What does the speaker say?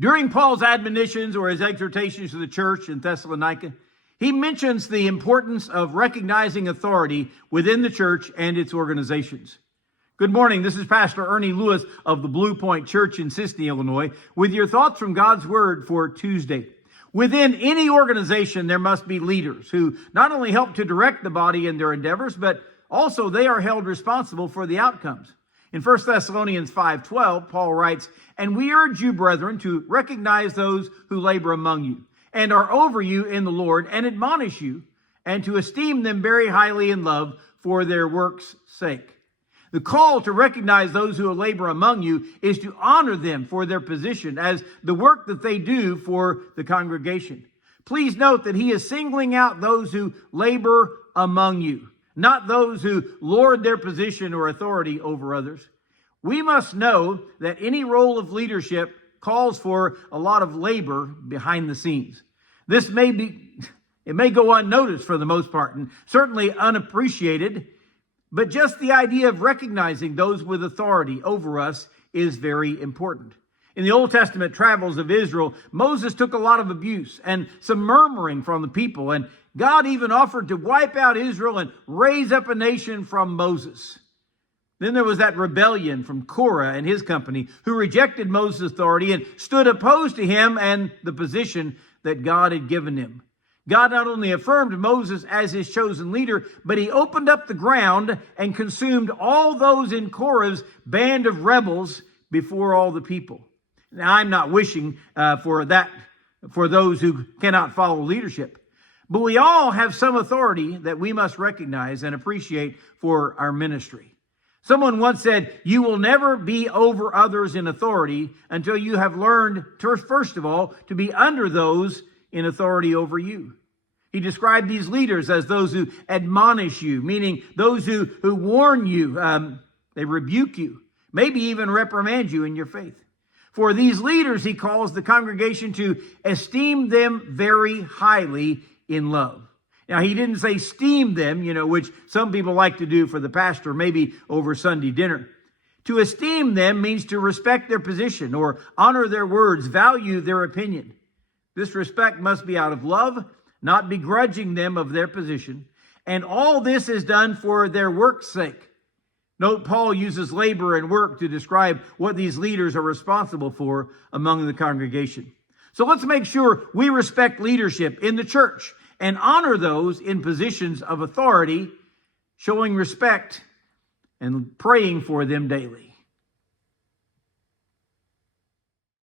During Paul's admonitions or his exhortations to the church in Thessalonica, he mentions the importance of recognizing authority within the church and its organizations. Good morning. This is Pastor Ernie Lewis of the Blue Point Church in Sisney, Illinois, with your thoughts from God's Word for Tuesday. Within any organization, there must be leaders who not only help to direct the body in their endeavors, but also they are held responsible for the outcomes. In 1 Thessalonians 5:12, Paul writes, "And we urge you, brethren, to recognize those who labor among you and are over you in the Lord and admonish you, and to esteem them very highly in love for their work's sake." The call to recognize those who labor among you is to honor them for their position as the work that they do for the congregation. Please note that he is singling out those who labor among you, not those who lord their position or authority over others. We must know that any role of leadership calls for a lot of labor behind the scenes. It may go unnoticed for the most part and certainly unappreciated, but just the idea of recognizing those with authority over us is very important. In the Old Testament travels of Israel, Moses took a lot of abuse and some murmuring from the people, and God even offered to wipe out Israel and raise up a nation from Moses. Then there was that rebellion from Korah and his company who rejected Moses' authority and stood opposed to him and the position that God had given him. God not only affirmed Moses as his chosen leader, but he opened up the ground and consumed all those in Korah's band of rebels before all the people. Now, I'm not wishing for those who cannot follow leadership. But we all have some authority that we must recognize and appreciate for our ministry. Someone once said, "You will never be over others in authority until you have learned, first of all, to be under those in authority over you." He described these leaders as those who admonish you, meaning those who warn you, they rebuke you, maybe even reprimand you in your faith. For these leaders, he calls the congregation to esteem them very highly in love. Now, he didn't say esteem them, which some people like to do for the pastor, maybe over Sunday dinner. To esteem them means to respect their position or honor their words, value their opinion. This respect must be out of love, not begrudging them of their position. And all this is done for their work's sake. Note Paul uses labor and work to describe what these leaders are responsible for among the congregation. So let's make sure we respect leadership in the church and honor those in positions of authority, showing respect and praying for them daily.